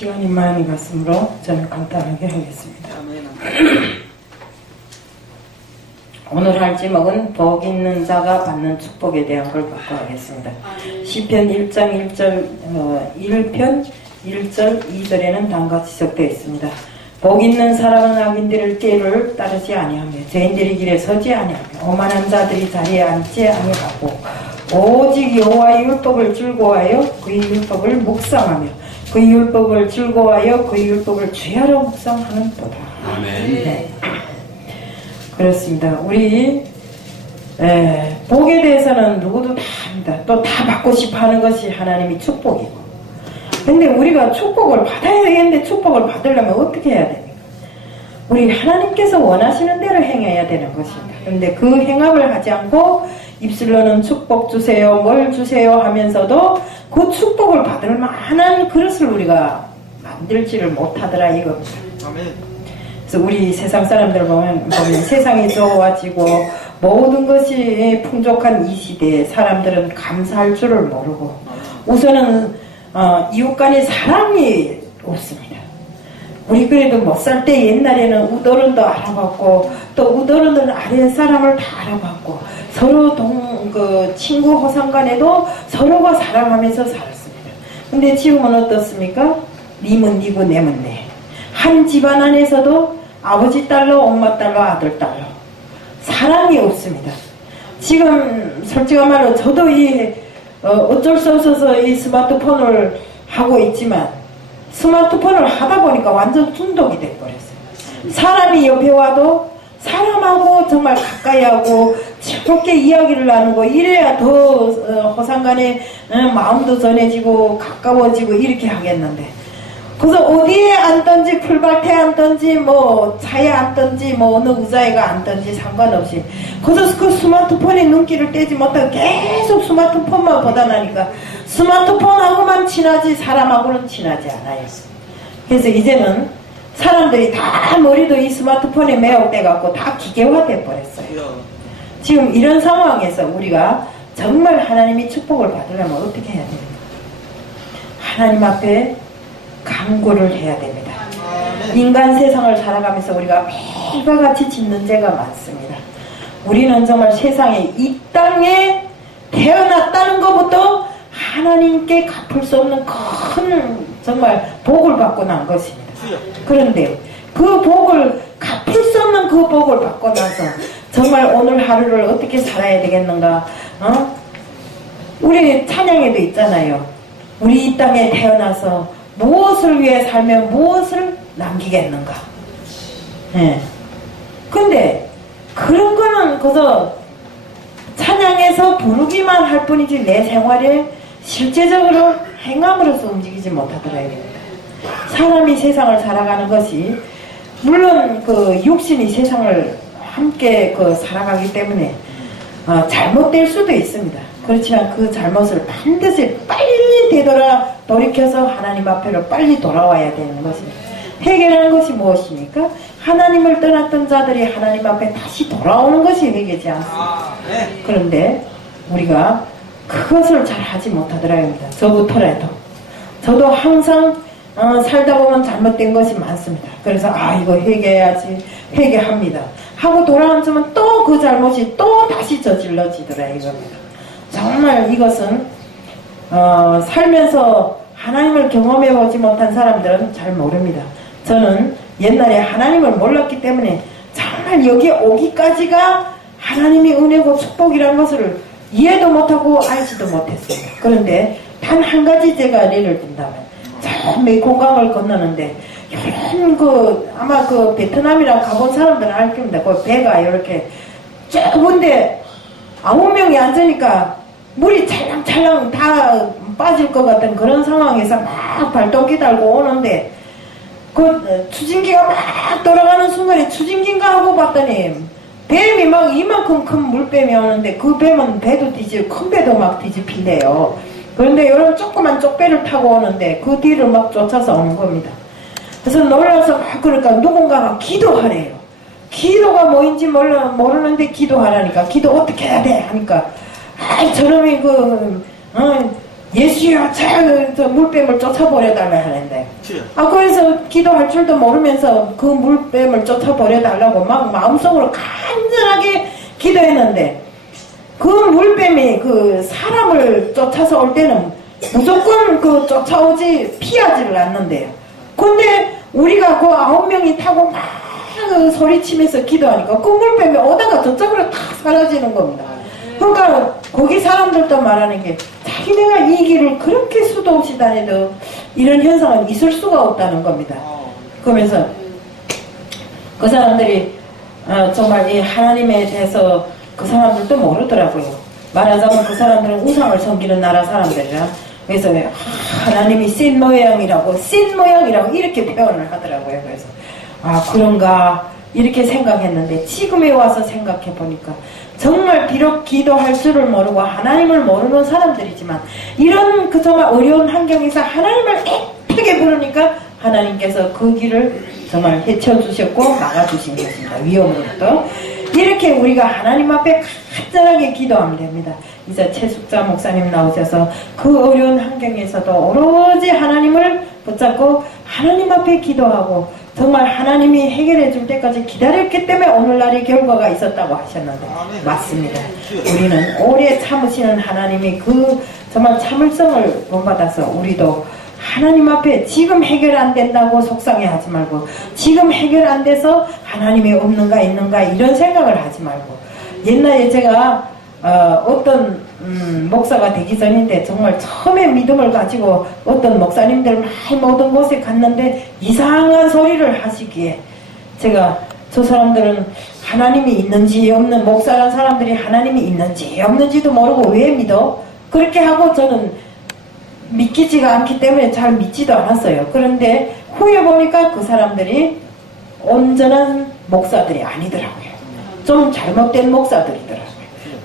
시간이 많이 갔으므로 저는 간단하게 하겠습니다. 오늘 할 제목은 복 있는 자가 받는 축복에 대한 걸 받고 하겠습니다. 시편 1장 1편 1절 2절에는 다음과 지적되어 있습니다. 복 있는 사람은 악인들의 꾀를 따르지 아니하며 죄인들의 길에 서지 아니하며 오만한 자들이 자리에 앉지 아니하고 오직 여호와의 율법을 즐거워하여 그의 율법을 묵상하며 그의 율법을 즐거워하여 그의 율법을 죄하러 묵상하는도다. 아멘. 네. 그렇습니다. 우리 복에 대해서는 누구도 다 합니다. 또 다 받고 싶어하는 것이 하나님의 축복이고, 근데 우리가 축복을 받아야 되겠는데 축복을 받으려면 어떻게 해야 됩니까? 우리 하나님께서 원하시는 대로 행해야 되는 것입니다. 그런데 그 행함을 하지 않고 입술로는 축복 주세요, 뭘 주세요 하면서도 그 축복을 받을 만한 그릇을 우리가 만들지를 못하더라 이겁니다. 아멘. 그래서 우리 세상 사람들 보면 세상이 좋아지고 모든 것이 풍족한 이 시대에 사람들은 감사할 줄을 모르고 우선은 이웃 간의 사랑이 없습니다. 우리 그래도 못 살 때 옛날에는 우더른도 알아봤고 또 우더른들 아래 사람을 다 알아봤고 서로 친구 호상 간에도 서로가 사랑하면서 살았습니다. 근데 지금은 어떻습니까? 님은 니고 내면 내. 한 집안 안에서도 아버지 딸로 엄마 딸로 아들 딸로 사랑이 없습니다. 지금 솔직한 말로 저도 어쩔 수 없어서 이 스마트폰을 하고 있지만 스마트폰을 하다 보니까 완전 중독이 돼버렸어요. 사람이 옆에 와도 사람하고 정말 가까이 하고 즐겁게 이야기를 나누고 이래야 더 호상간에 마음도 전해지고 가까워지고 이렇게 하겠는데, 그래서 어디에 앉든지 풀밭에 앉든지 뭐 차에 앉든지 뭐 어느 의자에가 앉든지 상관없이 그래서 그 스마트폰에 눈길을 떼지 못하고 계속 스마트폰만 보다 나니까 스마트폰하고만 친하지 사람하고는 친하지 않아요. 그래서 이제는 사람들이 다 머리도 이 스마트폰에 매혹돼 갖고 다 기계화돼 버렸어요. 지금 이런 상황에서 우리가 정말 하나님의 축복을 받으려면 어떻게 해야 됩니까? 하나님 앞에 간구를 해야 됩니다. 인간 세상을 살아가면서 우리가 매일과 같이 짓는 죄가 많습니다. 우리는 정말 세상에 이 땅에 태어났다는 것부터 하나님께 갚을 수 없는 큰 정말 복을 받고 난 것입니다. 그런데 그 복을 갚을 수 없는 그 복을 받고 나서 정말 오늘 하루를 어떻게 살아야 되겠는가? 우리 찬양에도 있잖아요. 우리 이 땅에 태어나서 무엇을 위해 살면 무엇을 남기겠는가? 예. 근데 그런 거는 그저 찬양에서 부르기만 할 뿐이지 내 생활에 실제적으로 행함으로써 움직이지 못하더라고요. 사람이 세상을 살아가는 것이 물론 그 육신이 세상을 함께 살아가기 때문에 잘못될 수도 있습니다. 그렇지만 그 잘못을 반드시 빨리 돌이켜서 하나님 앞으로 빨리 돌아와야 되는 것입니다. 회개라는 것이 무엇입니까? 하나님을 떠났던 자들이 하나님 앞에 다시 돌아오는 것이 회개지 않습니까? 그런데 우리가 그것을 잘 하지 못하더라고요. 저부터라도. 저도 항상 살다 보면 잘못된 것이 많습니다. 그래서 이거 회개해야지 회개합니다. 하고 돌아앉으면 또 그 잘못이 또 다시 저질러지더라 이겁니다. 정말 이것은 살면서 하나님을 경험해보지 못한 사람들은 잘 모릅니다. 저는 옛날에 하나님을 몰랐기 때문에 정말 여기 오기까지가 하나님의 은혜고 축복이라는 것을 이해도 못하고 알지도 못했습니다. 그런데 단 한 가지 제가 예를 든다면 저 메콩강을 건너는데 이런 아마 베트남이랑 가본 사람들은 알 겁니다. 그 배가 이렇게 좁은데 9명이 앉으니까 물이 찰랑찰랑 다 빠질 것 같은 그런 상황에서 막 발동기 달고 오는데 추진기가 막 돌아가는 순간에 추진기인가 하고 봤더니 뱀이 막 이만큼 큰 물뱀이 오는데 그 뱀은 배도 큰 배도 막 뒤집힌대요. 그런데 이런 조그만 쪽배를 타고 오는데 그 뒤를 막 쫓아서 오는 겁니다. 그래서 놀라서 막 그러니까 누군가가 기도하래요. 기도가 뭐인지 모르는데 기도하라니까 기도 어떻게 해야 돼 하니까 저놈이 예수여 저 물뱀을 쫓아버려달라 하는데 그래서 기도할 줄도 모르면서 그 물뱀을 쫓아버려달라고 막 마음속으로 간절하게 기도했는데 그 물뱀이 그 사람을 쫓아서 올 때는 무조건 그 쫓아오지 피하지를 않는데요. 근데 우리가 그 9명이 타고 막 소리치면서 기도하니까 그 물뱀이 오다가 저쪽으로 다 사라지는 겁니다. 그러니까 거기 사람들도 말하는 게 자기네가 이 길을 그렇게 수도 없이 다녀도 이런 현상은 있을 수가 없다는 겁니다. 그러면서 그 사람들이 정말 이 하나님에 대해서 그 사람들도 모르더라고요. 말하자면 그 사람들은 우상을 섬기는 나라 사람들이라 그래서 하나님이 신 모양이라고 이렇게 표현을 하더라고요. 그래서 그런가 이렇게 생각했는데 지금에 와서 생각해 보니까 정말 비록 기도할 줄을 모르고 하나님을 모르는 사람들이지만 이런 그 정말 어려운 환경에서 하나님을 애타게 부르니까 하나님께서 그 길을 정말 헤쳐주셨고 막아주신 것입니다. 위험으로부터. 이렇게 우리가 하나님 앞에 간절하게 기도하면 됩니다. 이제 최숙자 목사님 나오셔서 그 어려운 환경에서도 오로지 하나님을 붙잡고 하나님 앞에 기도하고 정말 하나님이 해결해 줄 때까지 기다렸기 때문에 오늘날의 결과가 있었다고 하셨는데 맞습니다. 우리는 오래 참으시는 하나님이 그 정말 참을성을 본받아서 우리도 하나님 앞에 지금 해결 안 된다고 속상해하지 말고 지금 해결 안 돼서 하나님이 없는가 있는가 이런 생각을 하지 말고 옛날에 제가 어떤 목사가 되기 전인데 정말 처음에 믿음을 가지고 어떤 목사님들 많이 모든 곳에 갔는데 이상한 소리를 하시기에 제가 저 사람들은 하나님이 있는지 없는 목사란 사람들이 하나님이 있는지 없는지도 모르고 왜 믿어? 그렇게 하고 저는 믿기지가 않기 때문에 잘 믿지도 않았어요. 그런데 후에 보니까 그 사람들이 온전한 목사들이 아니더라고요. 좀 잘못된 목사들이더라고요.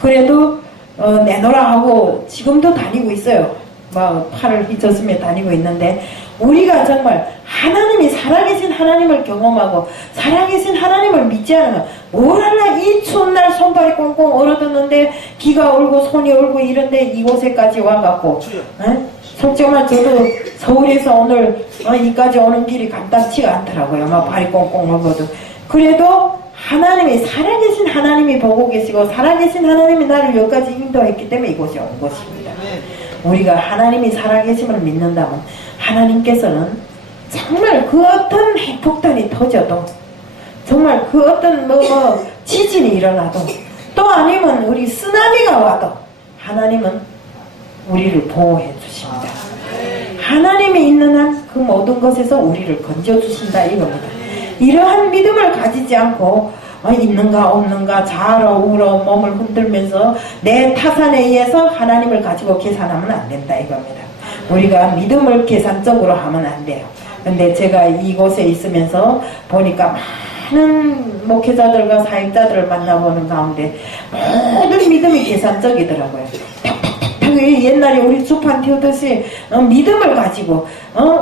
그래도 내놓으라 하고 지금도 다니고 있어요. 막 팔을 휘쳤으며 다니고 있는데 우리가 정말 하나님이 살아계신 하나님을 경험하고 살아계신 하나님을 믿지 않으면 뭘 할라 이 추운 날 손발이 꽁꽁 얼어붙는데 기가 얼고 손이 얼고 이런데 이곳에까지 와갖고 솔직히 말 저도 서울에서 오늘 이까지 오는 길이 간단치가 않더라고요. 막 발이 꽁꽁 얼거든. 그래도 하나님이 살아계신 하나님이 보고 계시고 살아계신 하나님이 나를 여기까지 인도했기 때문에 이곳에 온 것입니다. 우리가 하나님이 살아계심을 믿는다면 하나님께서는 정말 그 어떤 핵폭탄이 터져도 정말 그 어떤 지진이 일어나도 또 아니면 우리 쓰나미가 와도 하나님은 우리를 보호해 주십니다. 하나님이 있는 한 그 모든 것에서 우리를 건져 주신다 이겁니다. 이러한 믿음을 가지지 않고 있는가 없는가 좌로 우로 몸을 흔들면서 내 타산에 의해서 하나님을 가지고 계산하면 안 된다 이겁니다. 우리가 믿음을 계산적으로 하면 안 돼요. 근데 제가 이곳에 있으면서 보니까 많은 목회자들과 사역자들을 만나보는 가운데 모든 믿음이 계산적이더라고요. 옛날에 우리 주판 띄우듯이 믿음을 가지고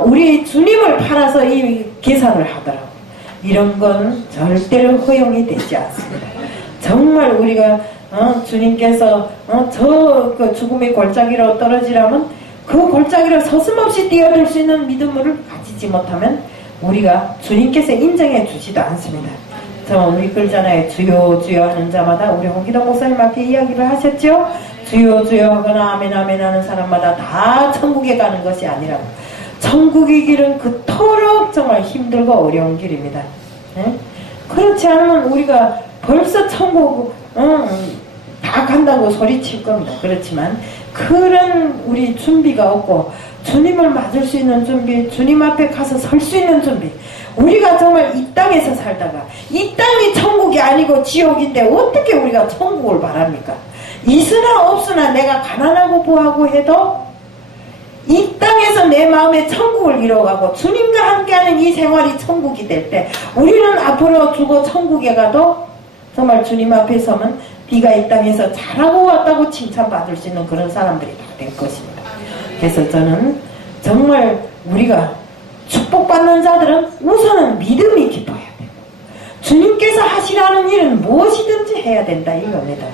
우리 주님을 팔아서 이 계산을 하더라고요. 이런 건 절대로 허용이 되지 않습니다. 정말 우리가 주님께서 그 죽음의 골짜기로 떨어지라면 그 골짜기로 서슴없이 뛰어들 수 있는 믿음을 가지지 못하면 우리가 주님께서 인정해 주지도 않습니다. 우리 그러잖아요. 주여 주여 하는 자마다 우리 홍기동 목사님 앞에 이야기를 하셨죠. 주여 주여 하거나 아멘 아멘 하는 사람마다 다 천국에 가는 것이 아니라고. 천국의 길은 그토록 정말 힘들고 어려운 길입니다. 네? 그렇지 않으면 우리가 벌써 천국 다 간다고 소리칠 겁니다. 그렇지만 그런 우리 준비가 없고 주님을 맞을 수 있는 준비, 주님 앞에 가서 설 수 있는 준비. 우리가 정말 이 땅에서 살다가 이 땅이 천국이 아니고 지옥인데 어떻게 우리가 천국을 바랍니까? 있으나 없으나 내가 가난하고 부하고 해도 이 땅에서 내 마음에 천국을 이뤄가고 주님과 함께하는 이 생활이 천국이 될 때 우리는 앞으로 죽어 천국에 가도 정말 주님 앞에 서면 네가 이 땅에서 잘하고 왔다고 칭찬받을 수 있는 그런 사람들이 다 될 것입니다. 그래서 저는 정말 우리가 축복받는 자들은 우선은 믿음이 깊어야 돼요. 주님께서 하시라는 일은 무엇이든지 해야 된다 이겁니다.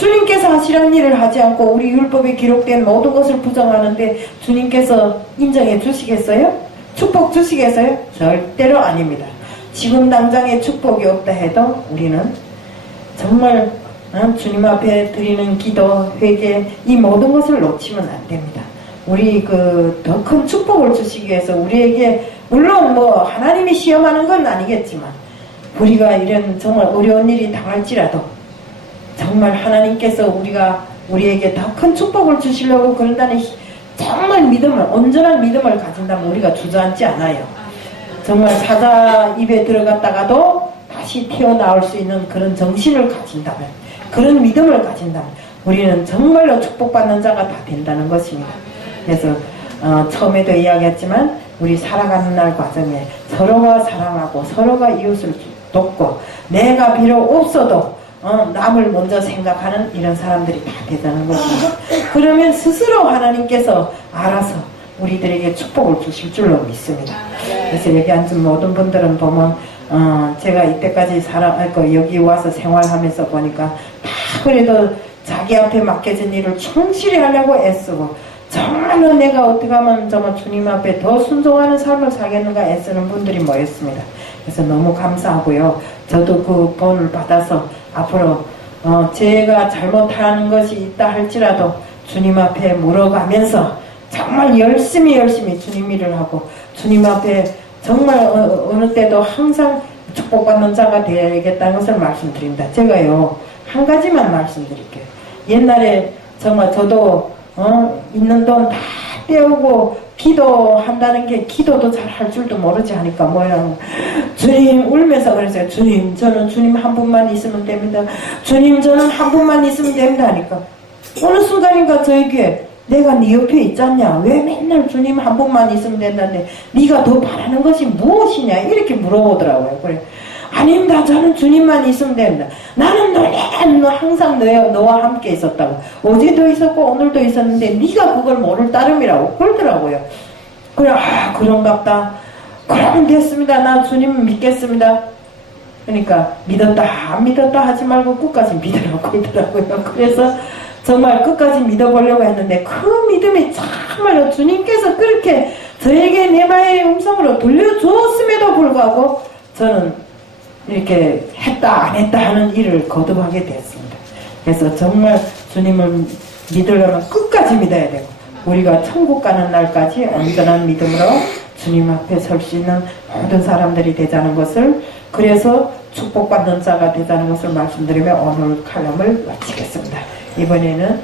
주님께서 하시라는 일을 하지 않고 우리 율법에 기록된 모든 것을 부정하는데 주님께서 인정해 주시겠어요? 축복 주시겠어요? 절대로 아닙니다. 지금 당장에 축복이 없다 해도 우리는 정말 주님 앞에 드리는 기도, 회개 이 모든 것을 놓치면 안 됩니다. 우리 더 큰 축복을 주시기 위해서 우리에게 물론 뭐 하나님이 시험하는 건 아니겠지만 우리가 이런 정말 어려운 일이 당할지라도 정말 하나님께서 우리에게 더 큰 축복을 주시려고 그런다는 정말 온전한 믿음을 가진다면 우리가 주저앉지 않아요. 정말 사자 입에 들어갔다가도 다시 튀어나올 수 있는 그런 정신을 가진다면, 그런 믿음을 가진다면 우리는 정말로 축복받는 자가 다 된다는 것입니다. 그래서 처음에도 이야기했지만 우리 살아가는 날 과정에 서로가 사랑하고 서로가 이웃을 돕고 내가 비록 없어도 남을 먼저 생각하는 이런 사람들이 다 되자는 것입니다. 그러면 스스로 하나님께서 알아서 우리들에게 축복을 주실 줄로 믿습니다. 그래서 여기 앉은 모든 분들은 보면 제가 이때까지 여기 와서 생활하면서 보니까 다 그래도 자기 앞에 맡겨진 일을 충실히 하려고 애쓰고 정말로 내가 어떻게 하면 정말 주님 앞에 더 순종하는 삶을 살겠는가 애쓰는 분들이 모였습니다. 그래서 너무 감사하고요. 저도 그 본을 받아서 앞으로 제가 잘못하는 것이 있다 할지라도 주님 앞에 물어가면서 정말 열심히 주님 일을 하고 주님 앞에 정말 어느 때도 항상 축복받는 자가 되겠다는 것을 말씀드립니다. 제가요 한 가지만 말씀드릴게요. 옛날에 정말 저도 있는 돈 다 떼우고 기도한다는 게 기도도 잘 할 줄도 모르지 하니까 뭐야 주님 울면서 그랬어요. 주님 저는 주님 한 분만 있으면 됩니다. 주님 저는 한 분만 있으면 됩니다 하니까 어느 순간인가 저에게 내가 네 옆에 있잖냐 왜 맨날 주님 한 분만 있으면 된다는데 네가 더 바라는 것이 무엇이냐 이렇게 물어보더라고요. 그래 아닙니다. 저는 주님만 있으면 됩니다. 나는 항상 너와 함께 있었다고. 어제도 있었고 오늘도 있었는데 네가 그걸 모를 따름이라고 그러더라고요. 그래 그런갑다. 그러면 됐습니다. 나 주님 믿겠습니다. 그러니까 믿었다 안 믿었다 하지 말고 끝까지 믿으라고 그러더라고요. 그래서 정말 끝까지 믿어보려고 했는데 그 믿음이 정말로 주님께서 그렇게 저에게 내마의 음성으로 들려주었음에도 불구하고 저는 이렇게 했다 안 했다 하는 일을 거듭하게 되었습니다. 그래서 정말 주님을 믿으려면 끝까지 믿어야 되고 우리가 천국 가는 날까지 온전한 믿음으로 주님 앞에 설 수 있는 모든 사람들이 되자는 것을, 그래서 축복받는 자가 되자는 것을 말씀드리며 오늘 칼럼을 마치겠습니다. 이번에는